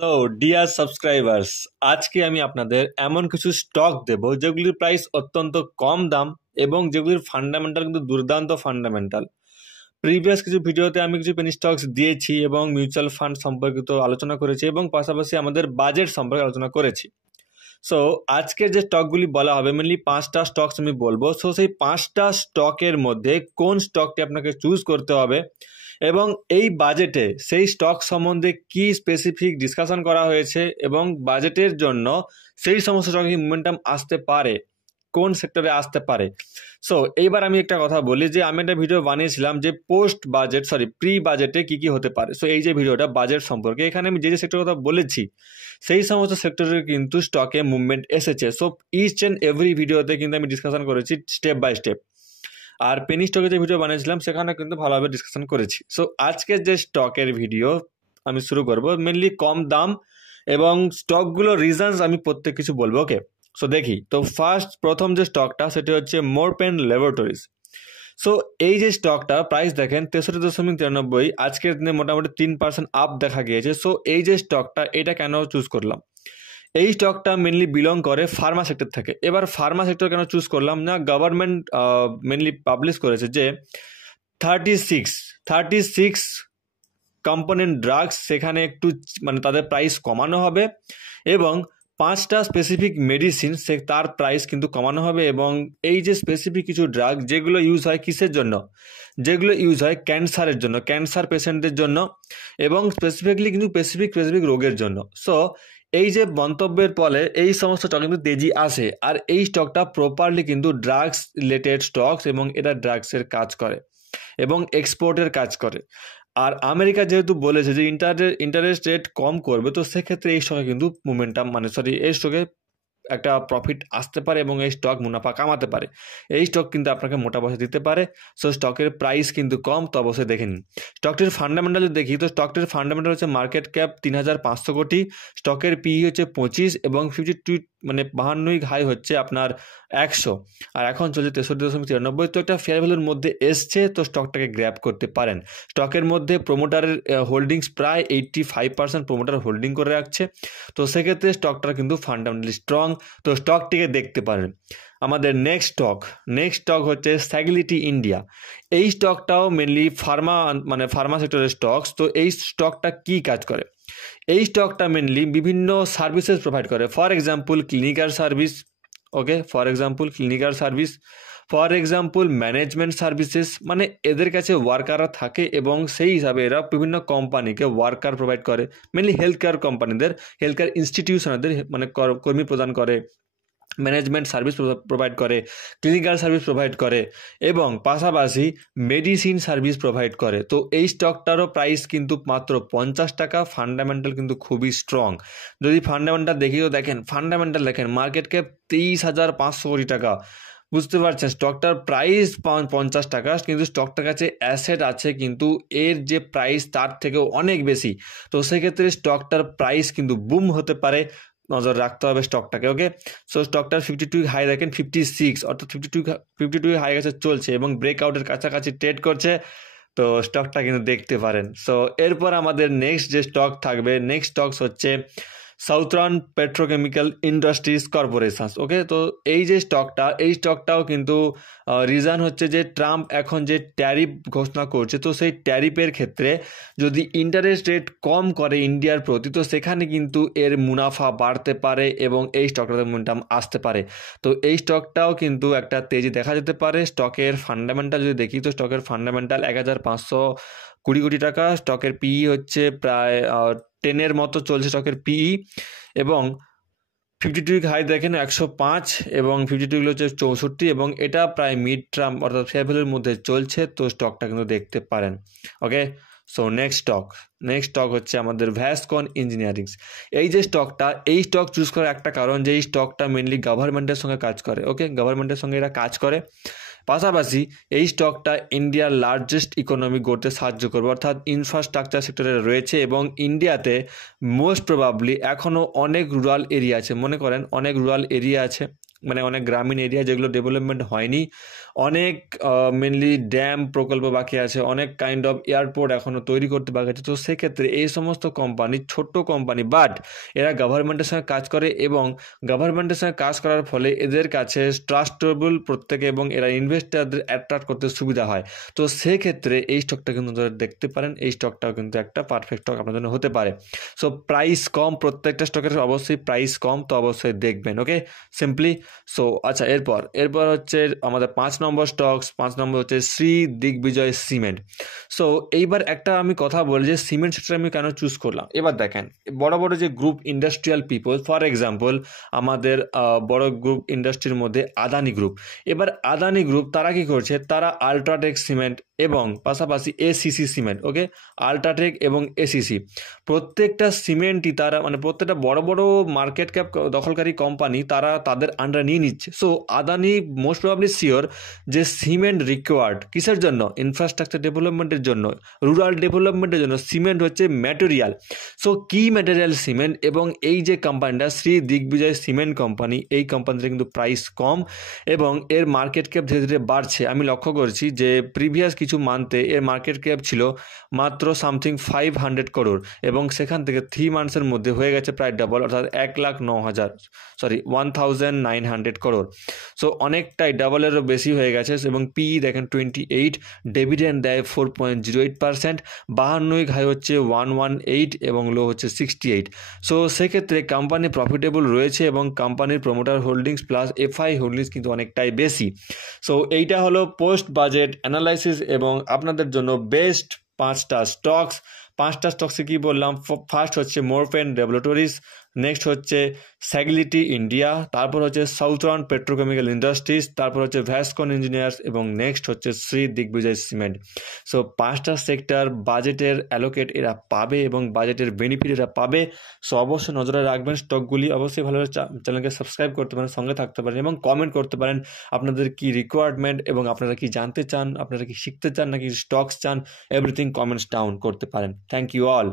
তো deer subscribers, আজকে আমি আপনাদের এমন কিছু স্টক দেব যেগুলির প্রাইস অত্যন্ত কম দাম এবং যেগুলির ফান্ডামেন্টাল কিন্তু দুর্দান্ত ফান্ডামেন্টাল। প্রিভিয়াস কিছু ভিডিওতে আমি কিছু পেনি স্টকস দিয়েছি এবং মিউচুয়াল ফান্ড সম্পর্কিত আলোচনা করেছি এবং পাশাপাশি আমাদের বাজেট সম্পর্কে আলোচনা করেছি। সো আজকের যে স্টকগুলি বলা হবে মেনলি 5টা স্টকস আমি বলবো। সো সেই 5টা স্টকের মধ্যে কোন স্টকটি আপনাকে চুজ করতে হবে এবং এই বাজেটে সেই স্টক সম্বন্ধে কি স্পেসিফিক ডিসকাশন করা হয়েছে এবং বাজেটের জন্য সেই সমস্ত স্টকে মোমেন্টাম আসতে পারে, কোন সেক্টরে আসতে পারে। সো এইবার আমি একটা কথা বলি যে আমি একটা ভিডিও বানিয়েছিলাম যে প্রি বাজেটে কি কি হতে পারে। সো এই যে ভিডিওটা বাজেট সম্পর্কে, এখানে আমি যে সেক্টরের কথা বলেছি সেই সমস্ত সেক্টরের কিন্তু স্টকে মুভমেন্ট এসেছে। সো ইচ অ্যান্ড এভরি ভিডিওতে কিন্তু আমি ডিসকাশন করেছি স্টেপ বাই স্টেপ। আর পেনি স্টকে যে ভিডিও বানিয়েছিলাম সেখানে কিন্তু ভালোভাবে ডিসকাশন করেছি। সো আজকের যে স্টকের ভিডিও আমি শুরু করব, মেনলি কম দাম এবং স্টকগুলো রিজনস আমি প্রত্যেক কিছু বলবো। ওকে, সো দেখি। তো প্রথম যে স্টকটা সেটা হচ্ছে মোরপেন ল্যাবরেটরিজ। সো এই যে স্টকটা প্রাইস দেখেন 63.93, আজকের দিনে মোটামুটি 3% আপ দেখা গিয়েছে। সো এই যে স্টকটা, এটা কেন চুজ করলাম? এই স্টকটা মেনলি বিলং করে ফার্মা সেক্টর থেকে। এবার ফার্মা সেক্টর কেন চুজ করলাম না, গভর্নমেন্ট মেনলি পাবলিশ করেছে যে 36 কম্পোনেন্ট ড্রাগস সেখানে একটু মানে তাদের প্রাইস কমানো হবে এবং 5টা স্পেসিফিক মেডিসিন তার প্রাইস কিন্তু কমানো হবে। এবং এই যে স্পেসিফিক কিছু ড্রাগ যেগুলো ইউজ হয় কিসের জন্য, যেগুলো ইউজ হয় ক্যান্সারের জন্য, ক্যান্সার পেশেন্টদের জন্য এবং স্পেসিফিকলি কিন্তু স্পেসিফিক রোগের জন্য। সো এই যে মন্তব্যের ফলে এই সমস্ত স্টক কিন্তু তেজি আসে। আর এই স্টকটা প্রপারলি কিন্তু ড্রাগস রিলেটেড স্টকস এবং এটা ড্রাগসের কাজ করে এবং এক্সপোর্টের কাজ করে। আর আমেরিকা যেহেতু বলেছে যে ইন্টারেস্ট রেট কম করবে, তো সেক্ষেত্রে এই স্টকে কিন্তু মোমেন্টাম এই স্টকে একটা প্রফিট আসতে পারে এবং এই স্টক মুনাফা কামাতে পারে। এই স্টক কিন্তু আপনাকে মোটা পয়সা দিতে পারে। সো স্টকের প্রাইস কিন্তু কম, তো অবশ্যই দেখে নিন। স্টকটির ফান্ডামেন্টাল যদি দেখি, তো স্টকটির ফান্ডামেন্টাল হচ্ছে মার্কেট ক্যাপ 3,500 কোটি, স্টকের পিই হচ্ছে 25 এবং 52 মানে 52 হাই হচ্ছে আপনার 100, আর এখন চলছে 63.93। তো একটা ফেয়ার ভ্যালুর মধ্যে এসছে, তো স্টকটাকে গ্র্যাব করতে পারেন। স্টকের মধ্যে প্রোমোটারের হোল্ডিংস প্রায় 85% প্রোমোটার হোল্ডিং করে রাখছে। তো সেক্ষেত্রে স্টকটার কিন্তু ফান্ডামেন্টালি স্ট্রং, তো স্টকটিকে দেখতে পারেন। আমাদের নেক্সট স্টক হচ্ছে স্যাগিলিটি ইন্ডিয়া। এই স্টকটাও মেনলি ফার্মা সেক্টরের স্টকস। তো এই স্টকটা কি কাজ করে? এই স্টকটা মেনলি বিভিন্ন সার্ভিসেস প্রোভাইড করে। For example clinical service, for example management services. মানে এদের কাছে ওয়ার্কাররা থাকে এবং সেই হিসাবে এরা বিভিন্ন কোম্পানিকে ওয়ার্কার প্রোভাইড করে। মেনলি হেলথ কেয়ার ইনস্টিটিউশনদের মানে কর্মী প্রদান করে, ম্যানেজমেন্ট সার্ভিস প্রোভাইড করে, ক্লিনিক্যাল সার্ভিস প্রোভাইড করে এবং পাশাপাশি মেডিসিন সার্ভিস প্রোভাইড করে। তো এই স্টকটারও প্রাইস কিন্তু মাত্র 50 টাকা। ফান্ডামেন্টাল কিন্তু খুবই স্ট্রং। যদি ফান্ডামেন্টাল দেখি, তো দেখেন মার্কেট ক্যাপ 23,500 কোটি টাকা। বুঝতে পারছেন, স্টকটার প্রাইস 50 টাকা, কিন্তু স্টকটার কাছে অ্যাসেট আছে কিন্তু এর যে প্রাইস তার থেকেও অনেক বেশি। তো সেক্ষেত্রে স্টকটার প্রাইস কিন্তু বুম হতে পারে, নজর রাখতে হবে স্টকটাকে। ওকে, সো স্টকটার 52 হাই দেখেন 56, অর্থাৎ 52 হাই কাছে চলছে এবং ব্রেকআউটের কাছাকাছি ট্রেড করছে। তো স্টকটা কিন্তু দেখতে পারেন। সো এরপর আমাদের নেক্সট যে স্টক থাকবে, নেক্সট স্টকস হচ্ছে সাউথার্ন পেট্রোকেমিক্যাল ইন্ডাস্ট্রিজ কর্পোরেশন। ওকে, তো এই স্টকটাও কিন্তু রিজন হচ্ছে যে ট্রাম্প এখন যে ট্যারিফ ঘোষণা করছে, তো সেই ট্যারিফের ক্ষেত্রে যদি ইন্টারেস্ট রেট কম করে ইন্ডিয়ার প্রতি, তো সেখানে কিন্তু এর মুনাফা বাড়তে পারে এবং এই স্টকটাতে মোমেন্টাম আসতে পারে। তো এই স্টকটাও কিন্তু একটা তেজি দেখা যেতে পারে। স্টকের ফান্ডামেন্টাল যদি দেখি, তো স্টকের ফান্ডামেন্টাল 1,520 কোটি টাকা, স্টকের পিই হচ্ছে প্রায় 10-এর মতো চলছে স্টকের পিই এবং 52 হাই দেখেন 105 এবং 52 হচ্ছে 64 এবং এটা প্রায় মিড টার্ম অর্থাৎ ফেয়ার ভ্যালুর মধ্যে চলছে। তো স্টকটা কিন্তু দেখতে পারেন। ওকে, সো নেক্সট স্টক হচ্ছে আমাদের ভ্যাসকন ইঞ্জিনিয়ারিং। এই স্টক চুজ করার একটা কারণ যে এই স্টকটা মেনলি গভর্নমেন্টের সঙ্গে কাজ করে। ওকে, গভর্নমেন্টের সঙ্গে এরা কাজ করে, পাশাপাশি এই স্টকটা ইন্ডিয়ার লার্জেস্ট ইকোনমি গড়তে সাহায্য করবে, অর্থাৎ ইনফ্রাস্ট্রাকচার সেক্টরে রয়েছে এবং ইন্ডিয়াতে মোস্ট প্রবাবলি এখনও অনেক রুরাল এরিয়া আছে। মনে করেন অনেক রুরাল এরিয়া আছে, মানে অনেক গ্রামীণ এরিয়া যেগুলো ডেভেলপমেন্ট হয়নি, অনেক মেনলি ড্যাম প্রকল্প বাকি আছে, অনেক কাইন্ড অফ এয়ারপোর্ট এখনও তৈরি করতে বাকি আছে। তো সেক্ষেত্রে এই সমস্ত কোম্পানি ছোট্ট কোম্পানি, বাট এরা গভর্নমেন্টের সঙ্গে কাজ করে এবং গভর্নমেন্টের সঙ্গে কাজ করার ফলে এদের কাছে ট্রাস্টেবল প্রত্যেকে এবং এরা ইনভেস্টারদের অ্যাট্রাক্ট করতে সুবিধা হয়। তো সেক্ষেত্রে এই স্টকটা কিন্তু আপনারা দেখতে পারেন, এই স্টকটাও কিন্তু একটা পারফেক্ট স্টক আপনার জন্য হতে পারে। সো প্রাইস কম, প্রত্যেকটা স্টকের অবশ্যই প্রাইস কম, তো অবশ্যই দেখবেন। ওকে, সিম্পলি। সো আচ্ছা, এরপর হচ্ছে আমাদের 5 নম্বর স্টকস, 5 নম্বর হচ্ছে শ্রী দিগ্বিজয় সিমেন্ট। সো এইবার একটা আমি কথা বলি যে সিমেন্ট সেক্টর আমি কেন চুজ করলাম। এবার দেখেন, বড় বড় যে group industrial people, for example আমাদের বড় গ্রুপ ইন্ডাস্ট্রির মধ্যে আদানি গ্রুপ। এবার আদানি গ্রুপ তারা কি করছে, তারা আল্ট্রাটেক সিমেন্ট এবং পাশাপাশি এসিসি সিমেন্ট, ওকে, আল্ট্রাটেক এবং এসিসি প্রত্যেকটা সিমেন্টই তারা মানে প্রত্যেকটা বড় বড় মার্কেট ক্যাপ দখলকারী কোম্পানি তারা তাদের আন্ডার নিয়ে নিচ্ছে। So Adani most probably sure যে সিমেন্ট রিকোয়ার্ড কিসের জন্য, ইনফ্রাস্ট্রাকচার ডেভেলপমেন্টের জন্য, রুরাল ডেভেলপমেন্টের জন্য সিমেন্ট হচ্ছে ম্যাটেরিয়াল। সো কি ম্যাটেরিয়াল সিমেন্ট, এবং এই যে কোম্পানিটা শ্রী দিগ্বিজয় সিমেন্ট কোম্পানি, এই কোম্পানিটা কিন্তু প্রাইস কম এবং এর মার্কেট ক্যাপ ধীরে ধীরে বাড়ছে। আমি লক্ষ্য করছি যে প্রিভিয়াস কিছু মান্থে এর মার্কেট ক্যাপ ছিল মাত্র সামথিং 500 করোড় এবং সেখান থেকে 3 মান্থসের মধ্যে হয়ে গেছে প্রায় ডাবল, অর্থাৎ 1,09,000 করোড়। সো অনেকটাই ডাবলেরও বেশি হয়ে গেছে এবং পিই দেখেন 28, ডিভিডেন্ড দেয় 4.08%, 52 হাই হচ্ছে 118 এবং লো হচ্ছে 68। সো সেক্ষেত্রে কোম্পানি প্রফিটেবল রয়েছে এবং কোম্পানির promoter holdings plus FI holdings কিন্তু অনেকটাই বেশি। সো এইটা হলো পোস্ট বাজেট অ্যানালাইসিস এবং আপনাদের জন্য বেস্ট 5টা স্টকস। 5টা স্টকসে কী বললাম, ফার্স্ট হচ্ছে মোরফেন ল্যাবরেটরিজ, নেক্সট হচ্ছে স্যাগলিটি ইন্ডিয়া, তারপর হচ্ছে সাউথার্ন পেট্রোকেমিক্যাল ইন্ডাস্ট্রিজ, তারপর হচ্ছে ভ্যাসকন ইঞ্জিনিয়ার্স এবং নেক্সট হচ্ছে শ্রী দিগ্বিজয় সিমেন্ট। সো 5টা সেক্টর বাজেটের অ্যালোকেট এরা পাবে এবং বাজেটের বেনিফিট এরা পাবে। সো অবশ্যই নজরে রাখবেন স্টকগুলি, অবশ্যই ভালোভাবে চ্যানেলকে সাবস্ক্রাইব করতে পারেন, সঙ্গে থাকতে পারেন এবং কমেন্ট করতে পারেন আপনাদের কি রিকোয়ারমেন্ট এবং আপনারা কি জানতে চান, আপনারা কি শিখতে চান নাকি স্টকস চান, এভরিথিং কমেন্টস ডাউন করতে পারেন। Thank you all.